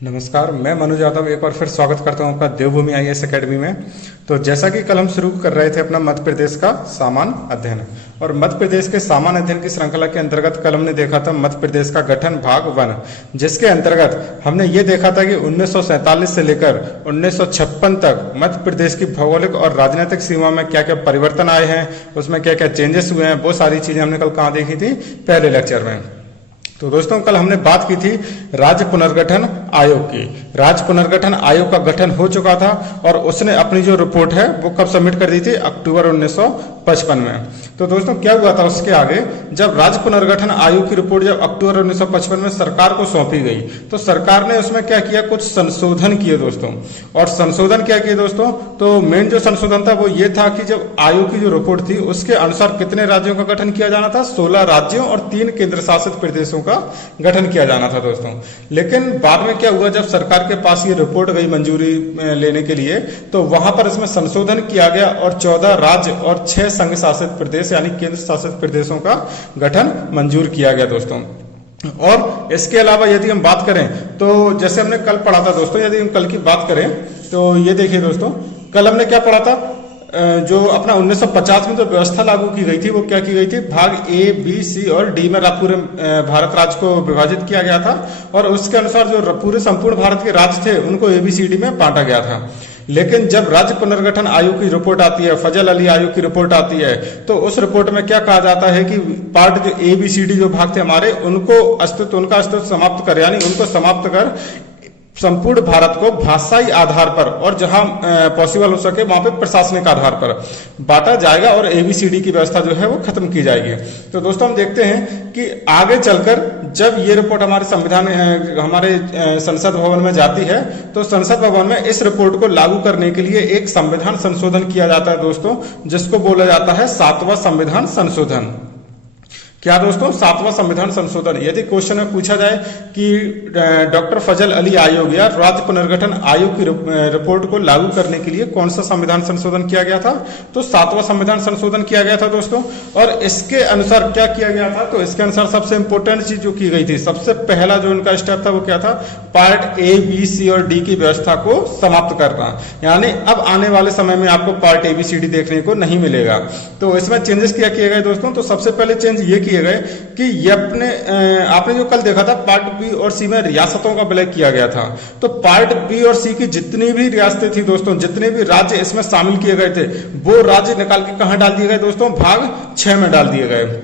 नमस्कार, मैं मनोज यादव एक बार फिर स्वागत करता हूं आपका देवभूमि आईएएस एकेडमी में। तो जैसा कि कल हम शुरू कर रहे थे अपना मध्य प्रदेश का सामान्य अध्ययन, और मध्य प्रदेश के सामान्य अध्ययन की श्रृंखला के अंतर्गत कल हमने देखा था मध्य प्रदेश का गठन भाग 1, जिसके अंतर्गत हमने ये देखा था कि 1947 से लेकर 1956 तक मध्य प्रदेश की भौगोलिक और राजनीतिक सीमा में क्या क्या परिवर्तन आए हैं, उसमें क्या क्या चेंजेस हुए हैं, वो सारी चीजें हमने कल कहाँ देखी थी, पहले लेक्चर में। तो दोस्तों कल हमने बात की थी राज्य पुनर्गठन आयोग की। राज्य पुनर्गठन आयोग का गठन हो चुका था और उसने अपनी जो रिपोर्ट है वो कब सबमिट कर दी थी, अक्टूबर 1955 में। तो दोस्तों क्या हुआ था उसके आगे, जब राज्य पुनर्गठन आयोग की रिपोर्ट जब अक्टूबर 1955 में सरकार को सौंपी गई तो सरकार ने उसमें क्या किया, कुछ संशोधन किए दोस्तों। और संशोधन क्या किए दोस्तों, तो मेन जो संशोधन था वो ये था कि जब आयोग की जो रिपोर्ट थी उसके अनुसार कितने राज्यों का गठन किया जाना था, 16 राज्यों और 3 केंद्र शासित प्रदेशों का गठन किया जाना था दोस्तों। लेकिन बाद में क्या हुआ, जब सरकार के पास ये रिपोर्ट गई मंजूरी लेने के लिए, तो वहां पर इसमें संशोधन किया गया और 14 राज्य और 6 संघ शासित प्रदेश यानी केंद्र शासित प्रदेशों का गठन मंजूर किया गया दोस्तों। और इसके अलावा यदि हम बात करें तो जैसे हमने कल पढ़ा था दोस्तों, यदि हम कल की बात करें तो ये देखिए दोस्तों, कल हमने क्या पढ़ा था, जो अपना 1950 में जो व्यवस्था लागू की गई थी वो क्या की गई थी, भाग ए, बी, सी और डी में पूरे भारत राज्य को विभाजित किया गया था और उसके अनुसार जो पूरे संपूर्ण भारत के राज्य थे उनको एबीसीडी में बांटा गया था। लेकिन जब राज्य पुनर्गठन आयोग की रिपोर्ट आती है, फजल अली आयोग की रिपोर्ट आती है, तो उस रिपोर्ट में क्या कहा जाता है कि पार्ट जो एबीसीडी जो भाग थे हमारे, उनका अस्तित्व समाप्त कर, यानी उनको समाप्त कर संपूर्ण भारत को भाषाई आधार पर और जहां पॉसिबल हो सके वहां पे प्रशासनिक आधार पर बांटा जाएगा और एबीसीडी की व्यवस्था जो है वो खत्म की जाएगी। तो दोस्तों हम देखते हैं कि आगे चलकर जब ये रिपोर्ट हमारे हमारे संसद भवन में जाती है तो संसद भवन में इस रिपोर्ट को लागू करने के लिए एक संविधान संशोधन किया जाता है दोस्तों, जिसको बोला जाता है 7वां संविधान संशोधन। क्या दोस्तों, 7वां संविधान संशोधन। यदि क्वेश्चन में पूछा जाए कि डॉक्टर फजल अली आयोग या राज्य पुनर्गठन आयोग की रिपोर्ट को लागू करने के लिए कौन सा संविधान संशोधन किया गया था, तो 7वां संविधान संशोधन किया गया था दोस्तों। और इसके अनुसार क्या किया गया था, तो इसके अनुसार सबसे इंपॉर्टेंट चीज जो की गई थी, सबसे पहला जो उनका स्टेप था वो क्या था, पार्ट ए, बी, सी और डी की व्यवस्था को समाप्त करना। यानी अब आने वाले समय में आपको part A, B, C, D देखने को नहीं मिलेगा। तो इसमें चेंजेस क्या किए गए दोस्तों, तो सबसे पहले चेंज ये किए गए कि ये आपने जो कल देखा था पार्ट बी और सी में रियासतों का विलय किया गया था। तो पार्ट बी और सी की जितनी भी रियासतें थी दोस्तों, जितने भी राज्य इसमें शामिल किए गए थे, वो राज्य निकाल के कहां डाल दिए गए दोस्तों, भाग 6 में डाल दिए गए।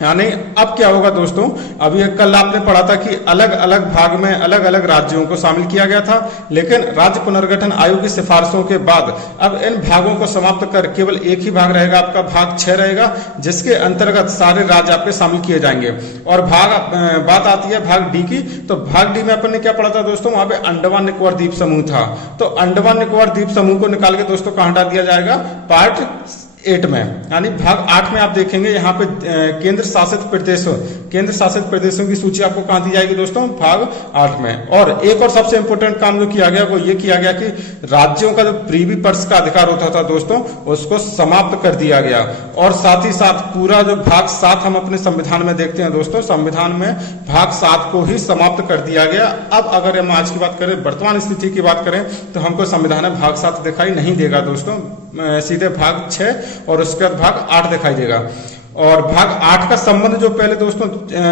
यानी अब क्या होगा दोस्तों, अभी कल आपने पढ़ा था कि अलग अलग भाग में अलग अलग राज्यों को शामिल किया गया था, लेकिन राज्य पुनर्गठन आयोग की सिफारिशों के बाद अब इन भागों को समाप्त कर केवल एक ही भाग रहेगा, आपका भाग 6 रहेगा, जिसके अंतर्गत सारे राज्य आपके शामिल किए जाएंगे। और बात आती है भाग डी की, तो भाग डी में अपन ने क्या पढ़ा था दोस्तों, वहां पे अंडमान निकोबार द्वीप समूह था। तो अंडमान निकोबार द्वीप समूह को निकाल के दोस्तों कहां डाल दिया जाएगा, पार्ट 8 में। यानी भाग 8 में आप देखेंगे यहाँ पे केंद्र शासित प्रदेशों की सूची आपको कहां दी जाएगी दोस्तों, भाग 8 में। और एक और सबसे इंपॉर्टेंट काम जो किया गया वो ये किया गया कि राज्यों का जो प्रीवी पर्स का अधिकार होता था दोस्तों, उसको समाप्त कर दिया गया। और साथ ही साथ पूरा जो भाग 7 हम अपने संविधान में देखते हैं दोस्तों, संविधान में भाग 7 को ही समाप्त कर दिया गया। अब अगर हम आज की बात करें, वर्तमान स्थिति की बात करें, तो हमको संविधान में भाग 7 दिखाई नहीं देगा दोस्तों, सीधे भाग 6 और उसके बाद भाग 8 दिखाई देगा। और भाग 8 का संबंध जो पहले दोस्तों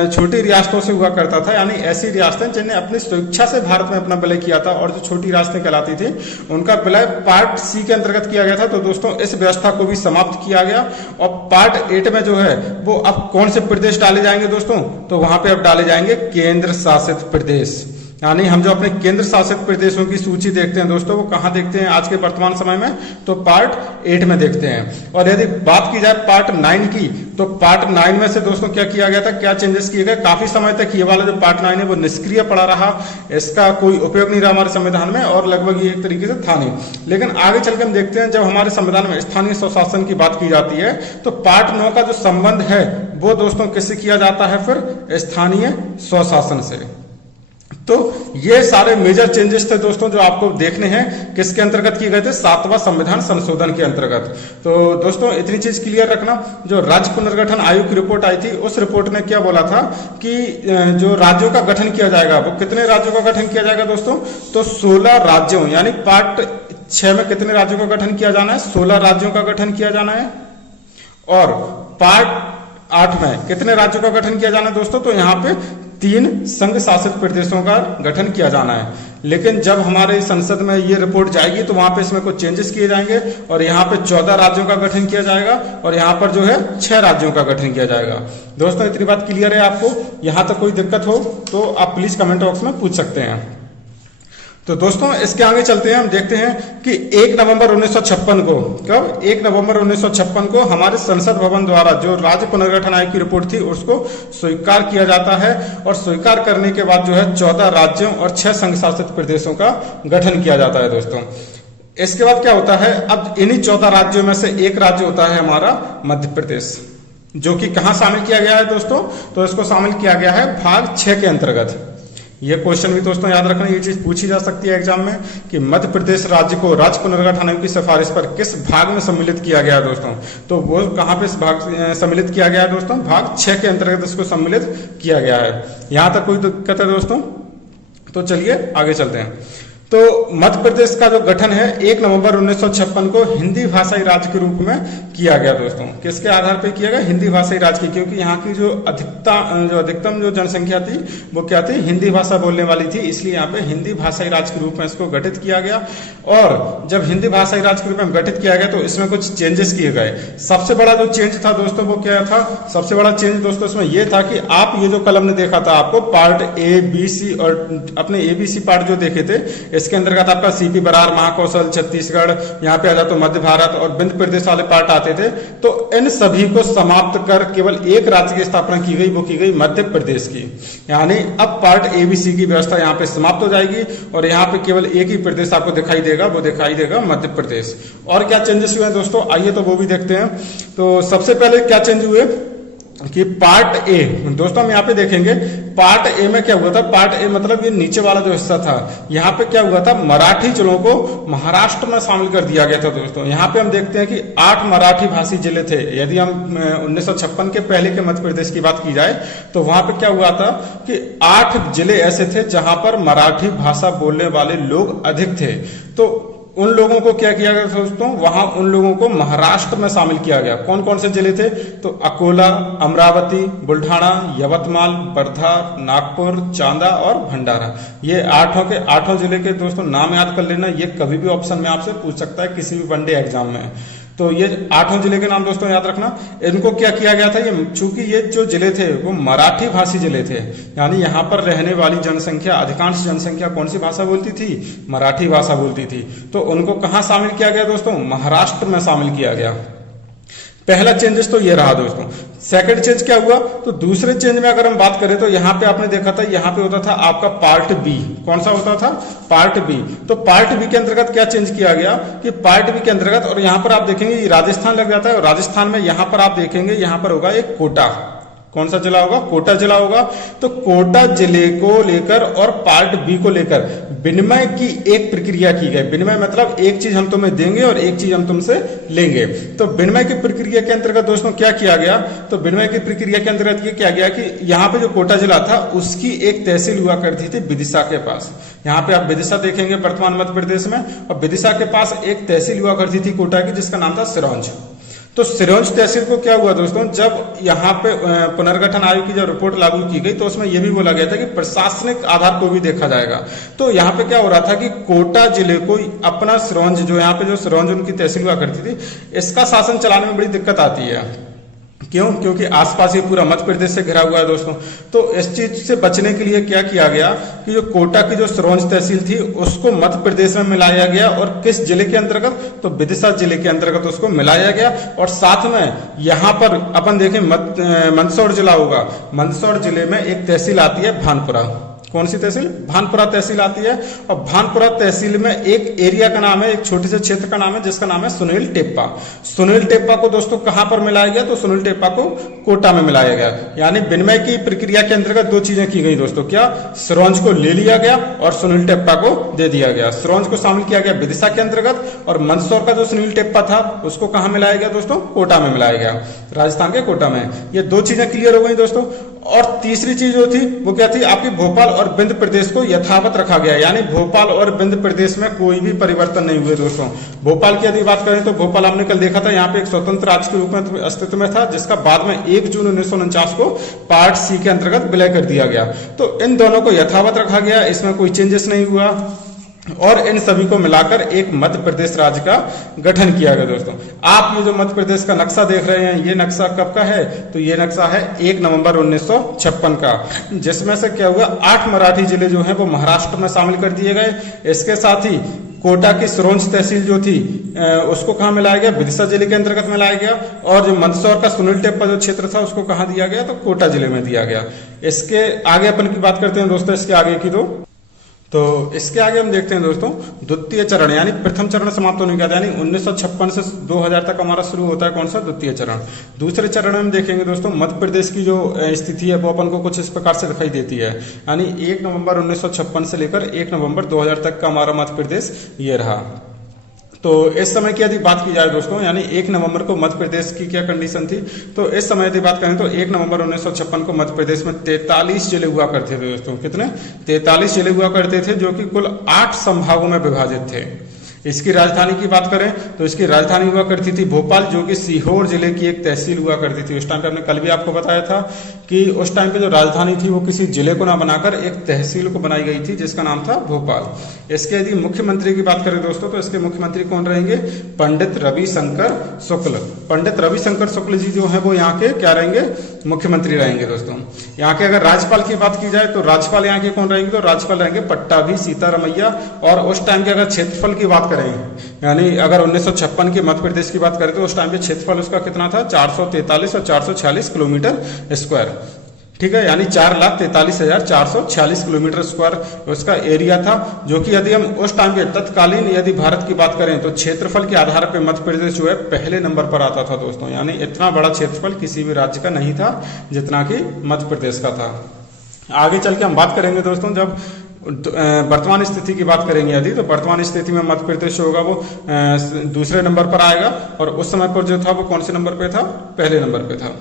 छोटी रियासतों से हुआ करता था, यानी ऐसी रियासतें जिन्हें अपनी स्वेच्छा से भारत में अपना विलय किया था, और जो छोटी रियासतें कहलाती थी उनका विलय पार्ट सी के अंतर्गत किया गया था। तो दोस्तों इस व्यवस्था को भी समाप्त किया गया। और पार्ट 8 में जो है वो अब कौन से प्रदेश डाले जाएंगे दोस्तों, तो वहां पे अब डाले जाएंगे केंद्र शासित प्रदेश। यानी हम जो अपने केंद्र शासित प्रदेशों की सूची देखते हैं दोस्तों, वो कहां देखते हैं आज के वर्तमान समय में, तो पार्ट 8 में देखते हैं। और यदि बात की जाए पार्ट 9 की, तो पार्ट 9 में से दोस्तों क्या किया गया था, क्या चेंजेस किए गए। काफी समय तक ये वाला जो पार्ट 9 है वो निष्क्रिय पड़ा रहा, इसका कोई उपयोग नहीं रहा हमारे संविधान में, और लगभग ये एक तरीके से था नहीं। लेकिन आगे चलकर हम देखते हैं, जब हमारे संविधान में स्थानीय स्वशासन की बात की जाती है, तो पार्ट 9 का जो संबंध है वो दोस्तों किससे किया जाता है, फिर स्थानीय स्वशासन से। तो ये सारे मेजर चेंजेस थे दोस्तों जो आपको देखने हैं, किसके अंतर्गत किए गए थे, 7वां संविधान संशोधन के अंतर्गत। तो दोस्तों इतनी चीज क्लियर रखना, जो राज्य पुनर्गठन आयोग की रिपोर्ट आई थी, उस रिपोर्ट ने क्या बोला था कि जो राज्यों का गठन किया जाएगा, वो कितने राज्यों का गठन किया जाएगा दोस्तों, तो 16 राज्यों, यानी पार्ट 6 में कितने राज्यों का गठन किया जाना है, 16 राज्यों का गठन किया जाना है। और पार्ट 8 में कितने राज्यों का गठन किया जाना है दोस्तों, तो यहाँ पे 3 संघ शासित प्रदेशों का गठन किया जाना है। लेकिन जब हमारे संसद में ये रिपोर्ट जाएगी तो वहां पे इसमें कुछ चेंजेस किए जाएंगे और यहाँ पे 14 राज्यों का गठन किया जाएगा और यहाँ पर जो है 6 राज्यों का गठन किया जाएगा। दोस्तों इतनी बात क्लियर है आपको? यहाँ तक कोई दिक्कत हो तो आप प्लीज कमेंट बॉक्स में पूछ सकते हैं। तो दोस्तों इसके आगे चलते हैं, हम देखते हैं कि 1 नवंबर 1956 को, कब, 1 नवंबर 1956 को हमारे संसद भवन द्वारा जो राज्य पुनर्गठन आयोग की रिपोर्ट थी उसको स्वीकार किया जाता है और स्वीकार करने के बाद जो है 14 राज्यों और 6 संघ शासित प्रदेशों का गठन किया जाता है दोस्तों। इसके बाद क्या होता है, अब इन्हीं 14 राज्यों में से एक राज्य होता है हमारा मध्य प्रदेश, जो कि कहां शामिल किया गया है दोस्तों, तो इसको शामिल किया गया है भाग 6 के अंतर्गत। ये क्वेश्चन भी दोस्तों याद रखना, ये चीज पूछी जा सकती है एग्जाम में कि मध्य प्रदेश राज्य को राज्य पुनर्गठन आयोग की सिफारिश पर किस भाग में सम्मिलित किया गया है दोस्तों, तो वो कहां पे इस भाग सम्मिलित किया गया है दोस्तों, भाग 6 के अंतर्गत इसको सम्मिलित किया गया है। यहां तक कोई दिक्कत है दोस्तों? तो चलिए आगे चलते हैं। तो मध्य प्रदेश का जो गठन है 1 नवंबर 1956 को हिंदी भाषाई राज्य के रूप में किया गया दोस्तों। किसके आधार पर किया गया, हिंदी भाषाई राज्य की, क्योंकि यहाँ की जो अधिकतम जो जनसंख्या थी वो क्या थी, हिंदी भाषा बोलने वाली थी, इसलिए यहाँ पे हिंदी भाषाई राज्य के रूप में इसको गठित किया गया। और जब हिंदी भाषाई राज्य के रूप में गठित किया गया तो इसमें कुछ चेंजेस किए गए। सबसे बड़ा जो चेंज था दोस्तों वो क्या था, सबसे बड़ा चेंज दोस्तों इसमें यह था कि आप ये जो कलम ने देखा था आपको पार्ट ए बी सी और अपने ABC पार्ट जो देखे थे, इसके अंतर्गत आपका CP बरार, महाकौशल, छत्तीसगढ़, यहाँ पे आ जाता मध्य भारत और बिंद प्रदेश वाले पार्ट आते थे। तो इन सभी को समाप्त कर केवल एक राज्य की स्थापना की गई, वो की गई मध्य प्रदेश की। यानी अब पार्ट ABC की व्यवस्था यहाँ पे समाप्त हो जाएगी और यहाँ पे केवल एक ही प्रदेश आपको दिखाई देगा, वो दिखाई देगा मध्य प्रदेश। और क्या चेंजेस हुए हैं दोस्तों, आइए तो वो भी देखते हैं। तो सबसे पहले क्या चेंज हुए कि पार्ट ए, दोस्तों हम यहाँ पे देखेंगे पार्ट ए में क्या हुआ था, पार्ट ए मतलब ये नीचे वाला जो हिस्सा था, यहाँ पे क्या हुआ था, मराठी जिलों को महाराष्ट्र में शामिल कर दिया गया था दोस्तों। यहाँ पे हम देखते हैं कि 8 मराठी भाषी जिले थे। यदि हम 1956 के पहले के मध्य प्रदेश की बात की जाए तो वहां पे क्या हुआ था कि 8 जिले ऐसे थे जहां पर मराठी भाषा बोलने वाले लोग अधिक थे। तो उन लोगों को क्या किया गया दोस्तों, वहां उन लोगों को महाराष्ट्र में शामिल किया गया। कौन कौन से जिले थे, तो अकोला, अमरावती, बुल्ढाना, यवतमाल, वर्धा, नागपुर, चांदा और भंडारा। ये 8 के 8 जिले के दोस्तों नाम याद कर लेना, ये कभी भी ऑप्शन में आपसे पूछ सकता है किसी भी वनडे एग्जाम में। तो ये 8 जिले के नाम दोस्तों याद रखना। इनको क्या किया गया था, ये चूंकि ये जो जिले थे वो मराठी भाषी जिले थे, यानी यहाँ पर रहने वाली जनसंख्या, अधिकांश जनसंख्या कौन सी भाषा बोलती थी, मराठी भाषा बोलती थी। तो उनको कहाँ शामिल किया गया दोस्तों, महाराष्ट्र में शामिल किया गया। पहला चेंजेस तो ये रहा दोस्तों। सेकंड चेंज क्या हुआ, तो दूसरे चेंज में अगर हम बात करें तो यहाँ पे आपने देखा था, यहाँ पे होता था आपका पार्ट बी। कौन सा होता था, पार्ट बी। तो पार्ट बी के अंतर्गत क्या चेंज किया गया कि पार्ट बी के अंतर्गत, और यहाँ पर आप देखेंगे राजस्थान लग जाता है और राजस्थान में यहाँ पर आप देखेंगे यहाँ पर होगा एक कोटा। कौन सा जिला होगा, कोटा जिला होगा। तो कोटा जिले को लेकर और पार्ट बी को लेकर विनिमय की एक प्रक्रिया की गई। विनिमय मतलब एक चीज हम तुम्हें देंगे और एक चीज हम तुमसे लेंगे। तो विनिमय की प्रक्रिया के अंतर्गत दोस्तों क्या किया गया, तो विनिमय की प्रक्रिया के अंतर्गत ये किया गया कि यहाँ पे जो कोटा जिला था उसकी एक तहसील हुआ करती थी विदिशा के पास। यहाँ पे आप विदिशा देखेंगे वर्तमान मध्य प्रदेश में, और विदिशा के पास एक तहसील हुआ करती थी कोटा की जिसका नाम था सिरोंज। तो सिरोंज तहसील को क्या हुआ दोस्तों, जब यहाँ पे पुनर्गठन आयोग की जब रिपोर्ट लागू की गई तो उसमें यह भी बोला गया था कि प्रशासनिक आधार को भी देखा जाएगा। तो यहाँ पे क्या हो रहा था कि कोटा जिले को अपना सिरोंज, जो यहाँ पे जो सिरोंज उनकी तहसील हुआ करती थी, इसका शासन चलाने में बड़ी दिक्कत आती है। क्यों, क्योंकि आसपास ही पूरा मध्य प्रदेश से घिरा हुआ है दोस्तों। तो इस चीज से बचने के लिए क्या किया गया कि जो कोटा की जो सिरोंज तहसील थी उसको मध्य प्रदेश में मिलाया गया, और किस जिले के अंतर्गत, तो विदिशा जिले के अंतर्गत उसको मिलाया गया। और साथ में यहाँ पर अपन देखें मंदसौर जिला होगा, मंदसौर जिले में एक तहसील आती है भानपुरा। कौन सी तहसील? भानपुरा तहसील आती है। और भानपुरा तहसील में एक एरिया का नाम है, एक छोटे से क्षेत्र का नाम है जिसका नाम है सुनील टेप्पा। सुनील टेप्पा को दोस्तों कहां पर मिलाया गया? तो सुनील टेप्पा को कोटा में मिलाया गया। यानी विनिमय की प्रक्रिया के अंतर्गत दो चीजें की गई दोस्तों, क्या? सिरोंज को ले लिया गया और सुनील टेप्पा को दे दिया गया। सिरोंज को शामिल किया गया विदिशा के अंतर्गत, और मंदसौर का जो सुनील टेप्पा था उसको कहां मिलाया गया दोस्तों? कोटा में मिलाया गया, राजस्थान के कोटा में। ये दो चीजें क्लियर हो गई दोस्तों। और तीसरी चीज जो थी वो क्या थी? आपकी भोपाल और विंध्य प्रदेश को यथावत रखा गया, यानी भोपाल और विंध्य प्रदेश में कोई भी परिवर्तन नहीं हुए दोस्तों। भोपाल की यदि बात करें तो भोपाल हमने कल देखा था, यहाँ पे एक स्वतंत्र राज्य के रूप में अस्तित्व में था, जिसका बाद में 1 जून 1949 को पार्ट सी के अंतर्गत विलय कर दिया गया। तो इन दोनों को यथावत रखा गया, इसमें कोई चेंजेस नहीं हुआ, और इन सभी को मिलाकर एक मध्य प्रदेश राज्य का गठन किया गया दोस्तों। आप ये जो मध्य प्रदेश का नक्शा देख रहे हैं, ये नक्शा कब का है? तो ये नक्शा है 1 नवंबर 1956 का, जिसमें से क्या हुआ? 8 मराठी जिले जो हैं वो महाराष्ट्र में शामिल कर दिए गए। इसके साथ ही कोटा की सिरोंज तहसील जो थी उसको कहां मिलाया गया? विदिशा जिले के अंतर्गत मिलाया गया। और जो मंदसौर का सुनील टेप्पा जो क्षेत्र था उसको कहां दिया गया? तो कोटा जिले में दिया गया। इसके आगे अपन की बात करते हैं दोस्तों, इसके आगे की तो इसके आगे हम देखते हैं दोस्तों द्वितीय चरण, यानी प्रथम चरण समाप्त होने के बाद, यानी 1956 से 2000 तक हमारा शुरू होता है कौन सा? द्वितीय चरण। दूसरे चरण में हम देखेंगे दोस्तों मध्य प्रदेश की जो स्थिति है वो अपन को कुछ इस प्रकार से दिखाई देती है। यानी 1 नवंबर 1956 से लेकर 1 नवंबर 2000 तक का हमारा मध्य प्रदेश ये रहा। तो इस समय की यदि बात की जाए दोस्तों, यानी 1 नवंबर को मध्य प्रदेश की क्या कंडीशन थी? तो इस समय यदि बात करें तो 1 नवंबर 1956 को मध्य प्रदेश में 43 जिले हुआ करते थे दोस्तों। कितने? 43 जिले हुआ करते थे, जो कि कुल 8 संभागों में विभाजित थे। इसकी राजधानी की बात करें तो इसकी राजधानी हुआ करती थी भोपाल, जो कि सीहोर जिले की एक तहसील हुआ करती थी। उस टाइम पे हमने कल भी आपको बताया था कि उस टाइम पे जो राजधानी थी वो किसी जिले को ना बनाकर एक तहसील को बनाई गई थी, जिसका नाम था भोपाल। इसके यदि मुख्यमंत्री की बात करें दोस्तों तो इसके मुख्यमंत्री कौन रहेंगे? पंडित रविशंकर शुक्ल। पंडित रविशंकर शुक्ल जी जो है वो यहाँ के क्या रहेंगे? मुख्यमंत्री रहेंगे दोस्तों। यहाँ के अगर राज्यपाल की बात की जाए तो राज्यपाल यहाँ के कौन रहेंगे? तो राज्यपाल रहेंगे पट्टाभी सीतारमैया। और उस टाइम के अगर क्षेत्रफल की बात करें, यानी अगर 1956 के मध्य प्रदेश की बात करें तो उस टाइम पे क्षेत्रफल उसका कितना था? 443 और 446 किलोमीटर स्क्वायर। ठीक है, यानी 4,43,446 किलोमीटर स्क्वायर उसका एरिया था, जो कि यदि हम उस टाइम पे तत्कालीन यदि भारत की बात करें तो क्षेत्रफल के आधार पर मध्य प्रदेश जो है पहले नंबर पर आता था दोस्तों। यानी इतना बड़ा क्षेत्रफल किसी भी राज्य का नहीं था जितना कि मध्य प्रदेश का था। आगे चल के हम बात करेंगे दोस्तों, जब वर्तमान स्थिति की बात करेंगे यदि, तो वर्तमान स्थिति में मध्य प्रदेश होगा वो दूसरे नंबर पर आएगा, और उस समय पर जो था वो कौन से नंबर पे था? पहले नंबर पे था।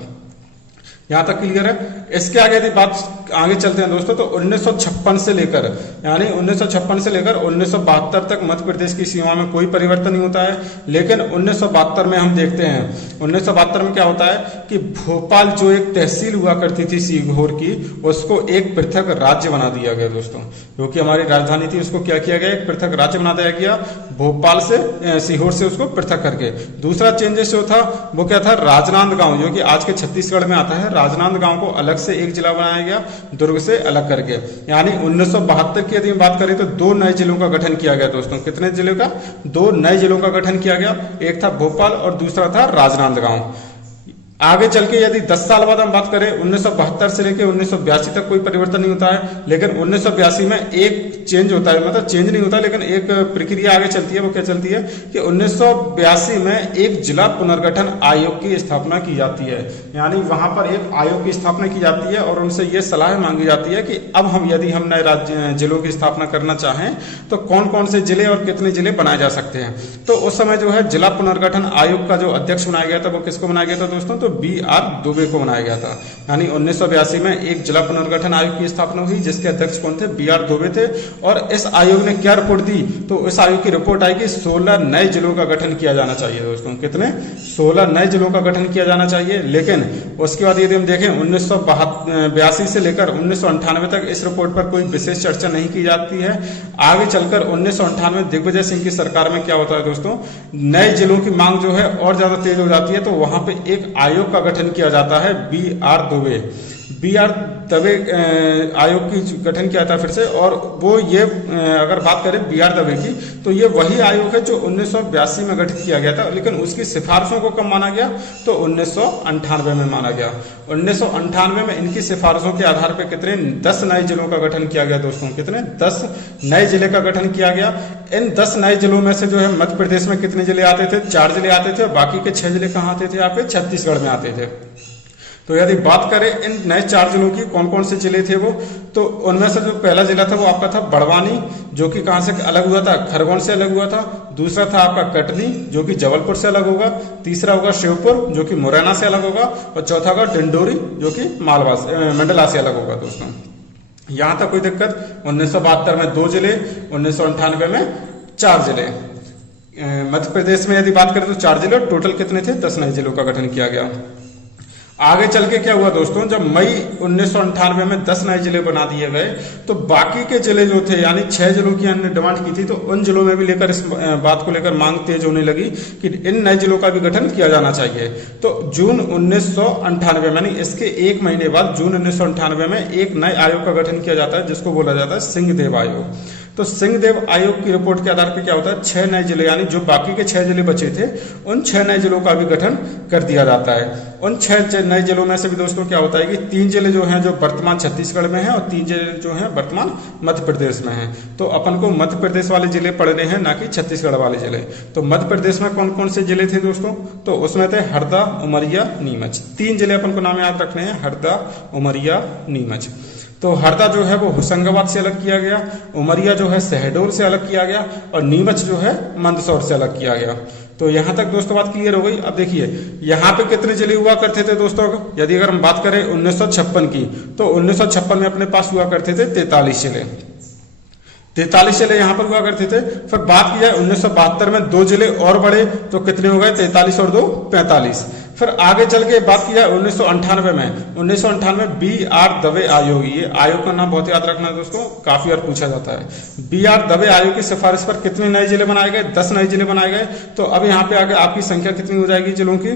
यहां तक क्लियर है। इसके आगे यदि बात आगे चलते हैं दोस्तों तो 1956 से लेकर, यानी 1956 से लेकर 1972 तक मध्य प्रदेश की सीमा में कोई परिवर्तन नहीं होता है। लेकिन 1972 में हम देखते हैं, 1972 में क्या होता है कि भोपाल जो एक तहसील हुआ करती थी सीहोर की, उसको एक पृथक राज्य बना दिया गया दोस्तों। जो कि हमारी राजधानी थी उसको क्या किया गया? एक पृथक राज्य बना दिया गया, भोपाल से सीहोर से उसको पृथक करके। दूसरा चेंजेस जो था वो क्या था? राजनांदगांव, जो कि आज के छत्तीसगढ़ में आता है, राजनांदगांव को अलग से एक जिला बनाया गया, दुर्ग से अलग करके। यानी 1972 की यदि हम बात करें तो 2 नए जिलों का गठन किया गया दोस्तों। कितने जिलों का? 2 नए जिलों का गठन किया गया। एक था भोपाल और दूसरा था राजनांदगांव। आगे चल के यदि 10 साल बाद हम बात करें, 1972 से लेकर 1982 तक कोई परिवर्तन नहीं होता है, लेकिन 1982 में एक चेंज होता है, मतलब चेंज नहीं होता लेकिन एक प्रक्रिया आगे चलती है। वो क्या चलती है कि 1982 में एक जिला पुनर्गठन आयोग की स्थापना की जाती है। यानी वहां पर एक आयोग की स्थापना की जाती है और उनसे ये सलाह मांगी जाती है कि अब हम यदि हम नए राज्य जिलों की स्थापना करना चाहें तो कौन कौन से जिले और कितने जिले बनाए जा सकते हैं। तो उस समय जो है जिला पुनर्गठन आयोग का जो अध्यक्ष बनाया गया था वो किसको बनाया गया था दोस्तों? तो BR दुबे को बनाया गया था। यानी 1982 में एक जिला पुनर्गठन आयोग की स्थापना हुई, जिसके अध्यक्ष कौन थे? BR दुबे थे। और इस आयोग ने क्या रिपोर्ट दी? तो इस आयोग की रिपोर्ट आई कि 16 नए जिलों का गठन किया जाना चाहिए दोस्तों। कितने? 16 नए जिलों का गठन किया जाना चाहिए। लेकिन उसके बाद यदि हम देखें 1982 से लेकर 1998 तक इस रिपोर्ट पर कोई विशेष चर्चा नहीं की जाती है। आगे चलकर 1998 दिग्विजय सिंह की सरकार में क्या होता है दोस्तों? नए जिलों की मांग जो है और ज्यादा तेज हो जाती है, तो वहां पे एक आयोग का गठन किया जाता है, BR Dubey. B R Dave आयोग की गठन किया था फिर से। और वो ये अगर बात करें बी आर दवे की, तो ये वही आयोग है जो 1982 में गठित किया गया था, लेकिन उसकी सिफारिशों को कब माना गया, तो 1998 में माना गया। 1998 में इनकी सिफारिशों के आधार पर कितने 10 नए जिलों का गठन किया गया दोस्तों, कितने 10 नए जिले का गठन किया गया। इन 10 नए जिलों में से जो है मध्य प्रदेश में कितने जिले आते थे, 4 जिले आते थे, और बाकी के 6 जिले कहाँ आते थे, यहाँ पे छत्तीसगढ़ में आते थे। तो यदि बात करें इन नए 4 जिलों की, कौन कौन से जिले थे वो, तो उनमें से जो पहला जिला था वो आपका था बड़वानी, जो कि कहां से अलग हुआ था, खरगोन से अलग हुआ था। दूसरा था आपका कटनी, जो कि जबलपुर से अलग होगा। तीसरा होगा श्योपुर, जो कि मुरैना से अलग होगा। और चौथा होगा डिंडोरी, जो कि मालवा मंडला से अलग होगा दोस्तों। यहां तक कोई दिक्कत। 1972 में 2 जिले, 1998 में 4 जिले। मध्य प्रदेश में यदि बात करें तो 4 जिले, टोटल कितने थे, 10 नए जिलों का गठन किया गया। आगे चल के क्या हुआ दोस्तों, जब मई 1998 में 10 नए जिले बना दिए गए, तो बाकी के जिले जो थे, यानी 6 जिलों की हमने डिमांड की थी, तो उन जिलों में भी लेकर इस बात को लेकर मांग तेज होने लगी कि इन नए जिलों का भी गठन किया जाना चाहिए। तो जून 1998 यानी इसके 1 महीने बाद जून 1998 में एक नए आयोग का गठन किया जाता है, जिसको बोला जाता है सिंहदेव आयोग। तो सिंहदेव आयोग की रिपोर्ट के आधार पर क्या होता है, 6 नए जिले, यानी जो बाकी के 6 जिले बचे थे, उन 6 नए जिलों का भी गठन कर दिया जाता है। उन 6 नए जिलों में से भी दोस्तों क्या होता है कि 3 जिले जो हैं जो वर्तमान छत्तीसगढ़ में हैं, और 3 जिले जो हैं वर्तमान मध्य प्रदेश में हैं। तो अपन को मध्य प्रदेश वाले जिले पढ़ने हैं, ना कि छत्तीसगढ़ वाले जिले। तो मध्य प्रदेश में कौन कौन से जिले थे दोस्तों, तो उसमें थे हरदा, उमरिया, नीमच। 3 जिले अपन को नाम याद रखने हैं, हरदा, उमरिया, नीमच। तो हरदा जो है वो होशंगाबाद से अलग किया गया, उमरिया जो है शहडोल से अलग किया गया, और नीमच जो है मंदसौर से अलग किया गया। तो यहां तक दोस्तों बात क्लियर हो गई। अब देखिए यहाँ पे कितने जिले हुआ करते थे दोस्तों, यदि अगर हम बात करें 1956 की, तो 1956 में अपने पास हुआ करते थे 43 जिले। 43 जिले यहाँ पर हुआ करते थे। फिर बात की जाए 1972 में 2 जिले और बढ़े, तो कितने हो गए, 43 और 2 45। फिर आगे चल के बात की जाए 1998 में, 1998 बी आर दवे आयोग, ये आयोग का नाम बहुत याद रखना दोस्तों, काफी बार पूछा जाता है। बी आर दवे आयोग की सिफारिश पर कितने नए जिले बनाए गए, 10 नए जिले बनाए गए। तो अब यहाँ पे आगे आपकी संख्या कितनी हो जाएगी जिलों की,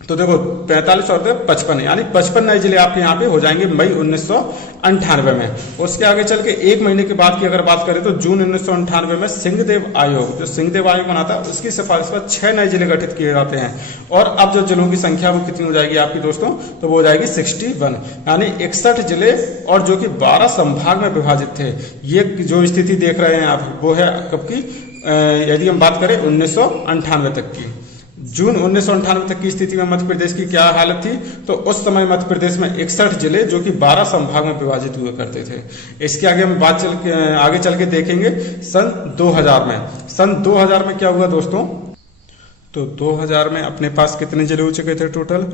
तो देखो 45 और 55, यानी 55 नए जिले आपके यहाँ पे हो जाएंगे मई 1998 में। उसके आगे चल के 1 महीने के बाद की अगर बात करें तो जून 1998 में सिंहदेव आयोग, जो सिंहदेव आयोग बनाता है, उसकी सिफारिश पर 6 नए जिले गठित किए जाते हैं। और अब जो जिलों की संख्या वो कितनी हो जाएगी आपकी दोस्तों, तो वो हो जाएगी 61, यानी 61 जिले, और जो कि 12 संभाग में विभाजित थे। ये जो स्थिति देख रहे हैं आप, वो है कब की, यदि हम बात करें 1998 तक की। जून 1998 तक की स्थिति में मध्य प्रदेश की क्या हालत थी, तो उस समय मध्य प्रदेश में 61 जिले जो कि 12 संभाग में विभाजित हुए करते थे। इसके आगे हम आगे चल के देखेंगे सन 2000 में। सन 2000 में क्या हुआ दोस्तों, तो 2000 में अपने पास कितने जिले हो चुके थे, टोटल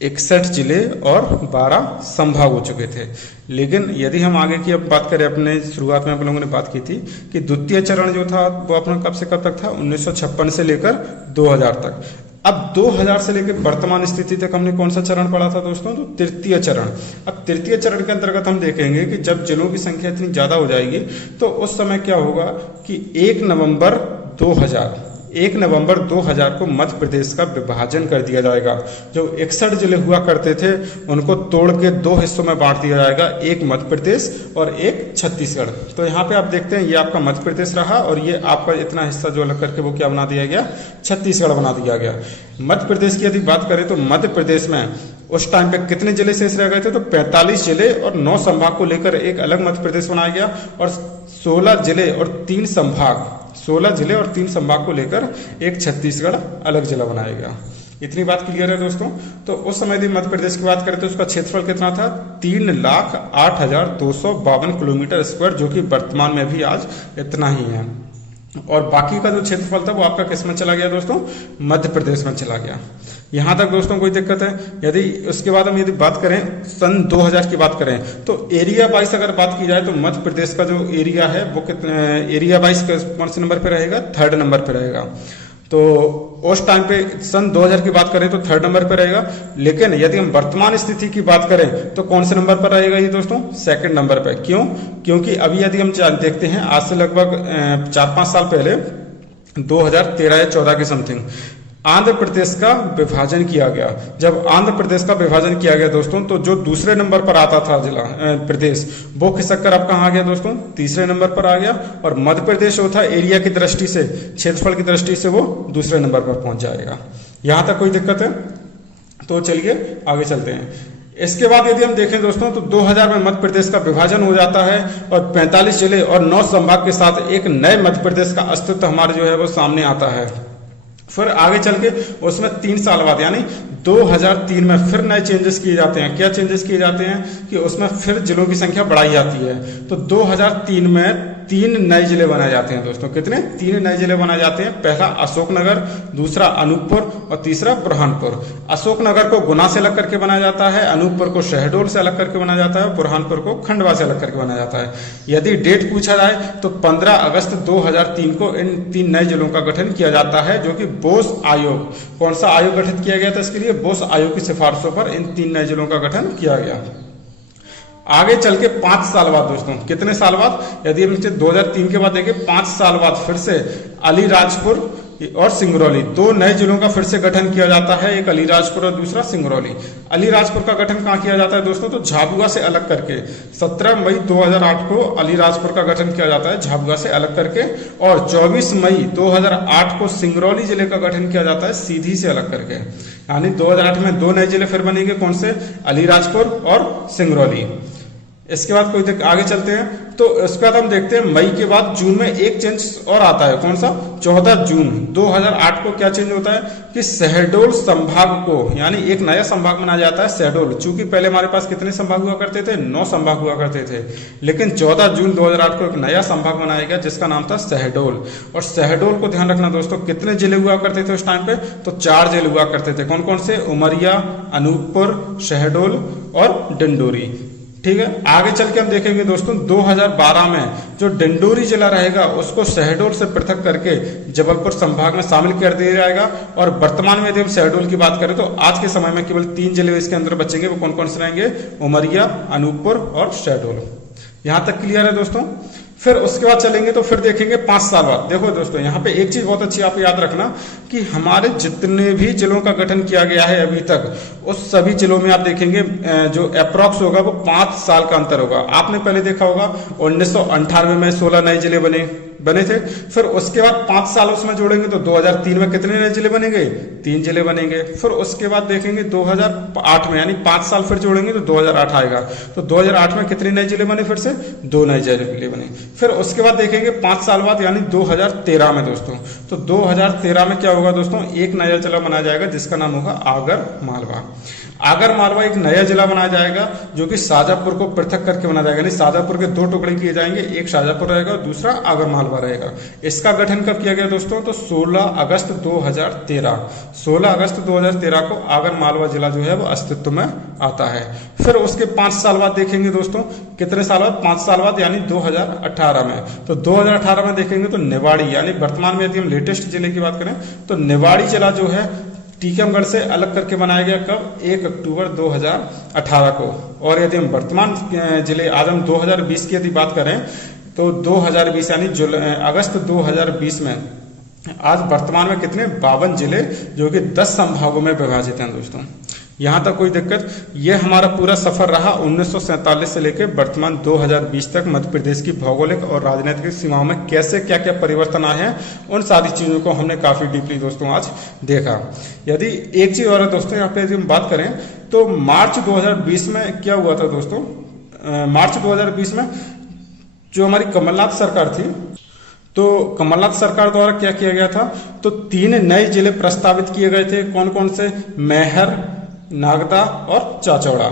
61 जिले और 12 संभाग हो चुके थे। लेकिन यदि हम आगे की अब बात करें, अपने शुरुआत में आप लोगों ने बात की थी कि द्वितीय चरण जो था वो अपना कब से कब तक था, 1956 से लेकर 2000 तक। अब 2000 से लेकर वर्तमान स्थिति तक हमने कौन सा चरण पढ़ा था दोस्तों, तो तृतीय चरण। अब तृतीय चरण के अंतर्गत हम देखेंगे कि जब जिलों की संख्या इतनी ज्यादा हो जाएगी, तो उस समय क्या होगा कि 1 नवंबर 2000 को मध्य प्रदेश का विभाजन कर दिया जाएगा। जो 61 जिले हुआ करते थे उनको तोड़ के 2 हिस्सों में बांट दिया जाएगा, एक मध्य प्रदेश और एक छत्तीसगढ़। तो यहाँ पे आप देखते हैं ये आपका मध्य प्रदेश रहा, और ये आपका इतना हिस्सा जो अलग करके वो क्या बना दिया गया, छत्तीसगढ़ बना दिया गया। मध्य प्रदेश की यदि बात करें तो मध्य प्रदेश में उस टाइम पे कितने जिले शेष रह गए थे, तो 45 जिले और 9 संभाग को लेकर एक अलग मध्य प्रदेश बनाया गया, और 16 जिले और 3 संभाग को लेकर एक छत्तीसगढ़ अलग जिला बनाया गया। इतनी बात क्लियर है दोस्तों। तो उस समय यदि मध्य प्रदेश की बात करें तो उसका क्षेत्रफल कितना था, 3,08,252 किलोमीटर स्क्वायर, जो कि वर्तमान में भी आज इतना ही है। और बाकी का जो क्षेत्रफल था वो आपका किस में चला गया दोस्तों, मध्य प्रदेश में चला गया। यहां तक दोस्तों कोई दिक्कत है। यदि उसके बाद हम यदि बात करें सन 2000 की बात करें, तो एरिया वाइज अगर बात की जाए तो मध्य प्रदेश का जो एरिया है वो कितने एरिया वाइज कौन से नंबर पे रहेगा, 3rd नंबर पे रहेगा। तो उस टाइम पे सन 2000 की बात करें तो 3rd नंबर पर रहेगा। लेकिन यदि हम वर्तमान स्थिति की बात करें तो कौन से नंबर पर रहेगा ये दोस्तों, 2nd नंबर पर। क्यों, क्योंकि अभी यदि हम देखते हैं आज से लगभग 4-5 साल पहले 2013 या 14 के समथिंग आंध्र प्रदेश का विभाजन किया गया। जब आंध्र प्रदेश का विभाजन किया गया दोस्तों, तो जो दूसरे नंबर पर आता था जिला प्रदेश, वो खिसक कर अब कहाँ आ गया दोस्तों, तीसरे नंबर पर आ गया। और मध्य प्रदेश जो था एरिया की दृष्टि से, क्षेत्रफल की दृष्टि से वो दूसरे नंबर पर पहुंच जाएगा। यहां तक कोई दिक्कत है? तो चलिए आगे चलते हैं। इसके बाद यदि हम देखें दोस्तों, तो 2000 में मध्य प्रदेश का विभाजन हो जाता है और 45 जिले और 9 संभाग के साथ एक नए मध्य प्रदेश का अस्तित्व हमारे जो है वो सामने आता है। फिर आगे चल के उसमें 3 साल बाद यानी 2003 में फिर नए चेंजेस किए जाते हैं। क्या चेंजेस किए जाते हैं कि उसमें फिर जिलों की संख्या बढ़ाई जाती है। तो 2003 में 3 नए जिले बनाए जाते हैं दोस्तों। कितने? 3 नए जिले बनाए जाते हैं। पहला अशोकनगर, दूसरा अनूपपुर और तीसरा बुरहानपुर। अशोकनगर को गुना से अलग करके बनाया जाता है, अनूपपुर को शहडोल से अलग करके बनाया जाता है, बुरहानपुर को खंडवा से अलग करके बनाया जाता है। यदि डेट पूछा जाए तो 15 अगस्त 2003 को इन 3 नए जिलों का गठन किया जाता है, जो कि बोस आयोग, कौन सा आयोग गठित किया गया था इसके लिए? बोस आयोग की सिफारिशों पर इन 3 नए जिलों का गठन किया गया। आगे चल के 5 साल बाद दोस्तों, कितने साल बाद? यदि हम 2003 के बाद देखें, 5 साल बाद फिर से अलीराजपुर और सिंगरौली 2 नए जिलों का फिर से गठन किया जाता है। एक अलीराजपुर और दूसरा सिंगरौली। अलीराजपुर का गठन कहाँ किया जाता है दोस्तों? तो झाबुआ से अलग करके 17 मई 2008 को अलीराजपुर का गठन किया जाता है, झाबुआ से अलग करके। और 24 मई 2008 को सिंगरौली जिले का गठन किया जाता है, सीधी से अलग करके। यानी 2008 में 2 नए जिले फिर बनेंगे, कौन से? अलीराजपुर और सिंगरौली। इसके बाद कोई आगे चलते हैं, तो इसके बाद हम देखते हैं मई के बाद जून में एक चेंज और आता है। कौन सा? 14 जून 2008 को क्या चेंज होता है कि शहडोल संभाग को, यानी एक नया संभाग बनाया जाता है शहडोल। चूंकि पहले हमारे पास कितने संभाग हुआ करते थे? 9 संभाग हुआ करते थे, लेकिन 14 जून 2008 को एक नया संभाग बनाया गया जिसका नाम था शहडोल। और शहडोल को ध्यान रखना दोस्तों, कितने जिले हुआ करते थे उस टाइम पे? तो 4 जिले हुआ करते थे। कौन कौन से? उमरिया, अनूपपुर, शहडोल और डिंडोरी। ठीक है। आगे चल के हम देखेंगे दोस्तों, 2012 में जो डिंडोरी जिला रहेगा उसको शहडोल से पृथक करके जबलपुर संभाग में शामिल कर दिया जाएगा। और वर्तमान में यदि हम शहडोल की बात करें तो आज के समय में केवल 3 जिले इसके अंदर बचेंगे। वो कौन कौन से रहेंगे? उमरिया, अनूपपुर और शहडोल। यहां तक क्लियर है दोस्तों? फिर उसके बाद चलेंगे तो फिर देखेंगे 5 साल बाद। देखो दोस्तों, यहाँ पे एक चीज बहुत अच्छी आप याद रखना कि हमारे जितने भी जिलों का गठन किया गया है अभी तक, उस सभी जिलों में आप देखेंगे जो अप्रॉक्स होगा वो 5 साल का अंतर होगा। आपने पहले देखा होगा 1998 में 16 नए जिले बने थे। फिर उसके बाद 5 साल उसमें जोड़ेंगे तो 2003 में कितने नए जिले बनेंगे? 3 जिले बनेंगे। फिर उसके बाद देखेंगे 2008 में, यानी 5 साल फिर जोड़ेंगे तो 2008 आएगा। तो 2008 में कितने नए जिले बने? फिर से 2 नए जिले बने। फिर उसके बाद देखेंगे 5 साल बाद यानी 2013 में दोस्तों, तो 2013 में क्या होगा दोस्तों? एक नया जिला बनाया जाएगा जिसका नाम होगा आगर मालवा। आगर मालवा एक नया जिला बनाया जाएगा जो कि शाजापुर को पृथक करके बनाया जाएगा। यानी शाजापुर के 2 टुकड़े किए जाएंगे, एक शाजापुर रहेगा और दूसरा आगर मालवा रहेगा। इसका गठन कब किया गया दोस्तों? तो 16 अगस्त 2013। 16 अगस्त 2013 को आगर मालवा जिला जो है वो अस्तित्व में आता है। फिर उसके 5 साल बाद देखेंगे दोस्तों, कितने साल बाद? 5 साल बाद यानी 2018 में। तो 2018 में देखेंगे तो निवाड़ी, यानी वर्तमान में यदि हम लेटेस्ट जिले की बात करें तो निवाड़ी जिला जो है टीकमगढ़ से अलग करके बनाया गया। कब? 1 अक्टूबर 2018 को। और यदि हम वर्तमान जिले आज हम 2020 की यदि बात करें तो 2020 यानी अगस्त 2020 में आज वर्तमान में कितने? 52 जिले जो कि 10 संभागों में विभाजित हैं दोस्तों। यहां तक कोई दिक्कत? ये हमारा पूरा सफर रहा 1947 से लेकर वर्तमान 2020 तक मध्य प्रदेश की भौगोलिक और राजनीतिक सीमाओं में कैसे क्या क्या परिवर्तन आए हैं, उन सारी चीजों को हमने काफी डीपली दोस्तों आज देखा। यदि एक चीज और है दोस्तों, यहाँ पे यदि हम बात करें तो मार्च 2020 में क्या हुआ था दोस्तों? मार्च 2020 में जो हमारी कमलनाथ सरकार थी, तो कमलनाथ सरकार द्वारा क्या किया गया था? तो 3 नए जिले प्रस्तावित किए गए थे। कौन कौन से? मैहर, नागदा और चाचौड़ा।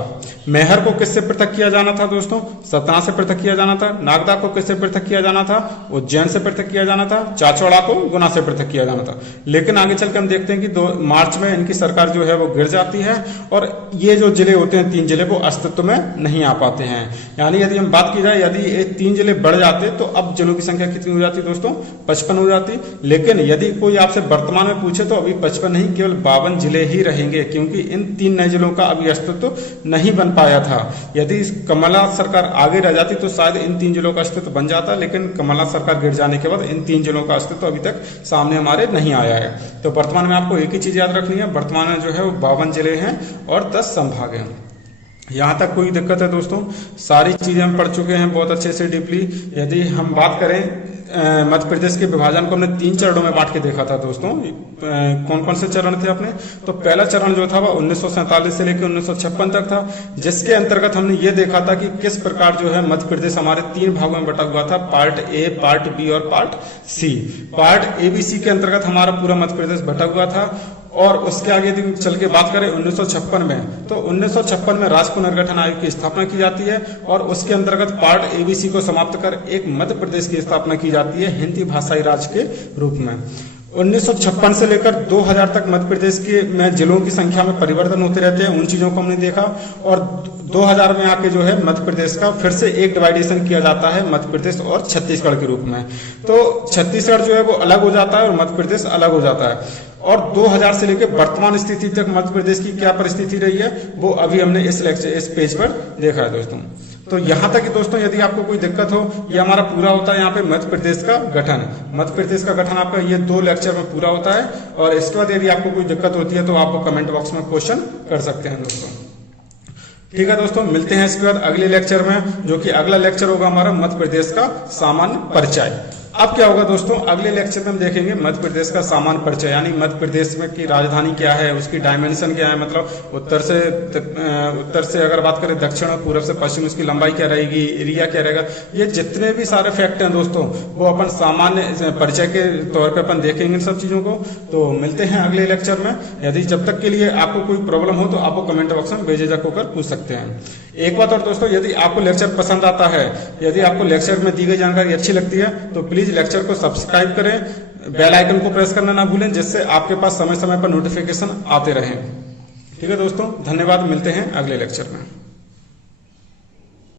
मैहर को किससे पृथक किया जाना था दोस्तों? सतना से पृथक किया जाना था। नागदा को किससे पृथक किया जाना था? उज्जैन से पृथक किया जाना था। चाचौड़ा को गुना से पृथक किया जाना था। लेकिन आगे चलकर हम देखते हैं कि 2 मार्च में इनकी सरकार जो है वो गिर जाती है और ये जो जिले होते हैं 3 जिले वो अस्तित्व में नहीं आ पाते हैं। यानी यदि हम बात की जाए, यदि ये 3 जिले बढ़ जाते तो अब जिलों की संख्या कितनी हो जाती दोस्तों? 55 हो जाती। लेकिन यदि कोई आपसे वर्तमान में पूछे तो अभी 55 नहीं, केवल 52 जिले ही रहेंगे, क्योंकि इन 3 नए जिलों का अभी अस्तित्व नहीं बन पाया था। यदि कमलनाथ सरकार आगे रह जाती तो शायद इन 3 जिलों का अस्तित्व बन जाता, लेकिन कमलनाथ सरकार गिर जाने के बाद इन 3 जिलों का अस्तित्व अभी तक सामने हमारे नहीं आया है। तो वर्तमान में आपको एक ही चीज याद रखनी है, वर्तमान में जो है वो 52 जिले हैं और 10 संभाग हैं। यहाँ तक कोई दिक्कत है दोस्तों? सारी चीजें हम पढ़ चुके हैं बहुत अच्छे से डीपली। यदि हम बात करें मध्य प्रदेश के विभाजन को हमने 3 चरणों में बांट के देखा था दोस्तों। कौन कौन से चरण थे अपने? तो पहला चरण जो था वह 1947 से लेकर 1956 तक था, जिसके अंतर्गत हमने ये देखा था कि किस प्रकार जो है मध्य प्रदेश हमारे 3 भागों में बटा हुआ था, पार्ट ए, पार्ट बी और part C. Part A B C के अंतर्गत हमारा पूरा मध्य प्रदेश बटा हुआ था। और उसके आगे यदि चल के बात करें 1956 में, तो 1956 में राज्य पुनर्गठन आयोग की स्थापना की जाती है और उसके अंतर्गत पार्ट एबीसी को समाप्त कर एक मध्य प्रदेश की स्थापना की जाती है हिंदी भाषाई राज्य के रूप में। 1956 से लेकर 2000 तक मध्य प्रदेश के में जिलों की संख्या में परिवर्तन होते रहते हैं, उन चीजों को हमने देखा। और 2000 में आके जो है मध्य प्रदेश का फिर से एक डिवाइडेशन किया जाता है मध्य प्रदेश और छत्तीसगढ़ के रूप में। तो छत्तीसगढ़ जो है वो अलग हो जाता है और मध्य प्रदेश अलग हो जाता है। और 2000 से लेकर वर्तमान स्थिति तक मध्य प्रदेश की क्या परिस्थिति रही है वो अभी हमने इस पेज पर देखा है दोस्तों। तो यहाँ तक कि दोस्तों यदि आपको कोई दिक्कत हो, ये हमारा पूरा होता है यहाँ पे मध्य प्रदेश का गठन। मध्य प्रदेश का गठन आपका ये 2 लेक्चर में पूरा होता है। और इसके बाद यदि आपको कोई दिक्कत होती है तो आप कमेंट बॉक्स में क्वेश्चन कर सकते हैं दोस्तों। ठीक है दोस्तों, मिलते हैं इसके बाद अगले लेक्चर में, जो कि अगला लेक्चर होगा हमारा मध्य प्रदेश का सामान्य परिचय। अब क्या होगा दोस्तों, अगले लेक्चर में हम देखेंगे मध्य प्रदेश का सामान्य परिचय, यानी मध्य प्रदेश में की राजधानी क्या है, उसकी डायमेंशन क्या है, मतलब उत्तर से अगर बात करें दक्षिण और पूर्व से पश्चिम उसकी लंबाई क्या रहेगी, एरिया क्या रहेगा, ये जितने भी सारे फैक्ट हैं दोस्तों वो अपन सामान्य परिचय के तौर पर अपन देखेंगे इन सब चीजों को। तो मिलते हैं अगले लेक्चर में। यदि जब तक के लिए आपको कोई प्रॉब्लम हो तो आपको कमेंट बॉक्स में बेझिझक होकर पूछ सकते हैं। एक बात और दोस्तों, यदि आपको लेक्चर पसंद आता है, यदि आपको लेक्चर में दी गई जानकारी अच्छी लगती है तो प्लीज लेक्चर को सब्सक्राइब करें, बेल आइकन को प्रेस करना ना भूलें, जिससे आपके पास समय समय पर नोटिफिकेशन आते रहें। ठीक है दोस्तों, धन्यवाद, मिलते हैं अगले लेक्चर में।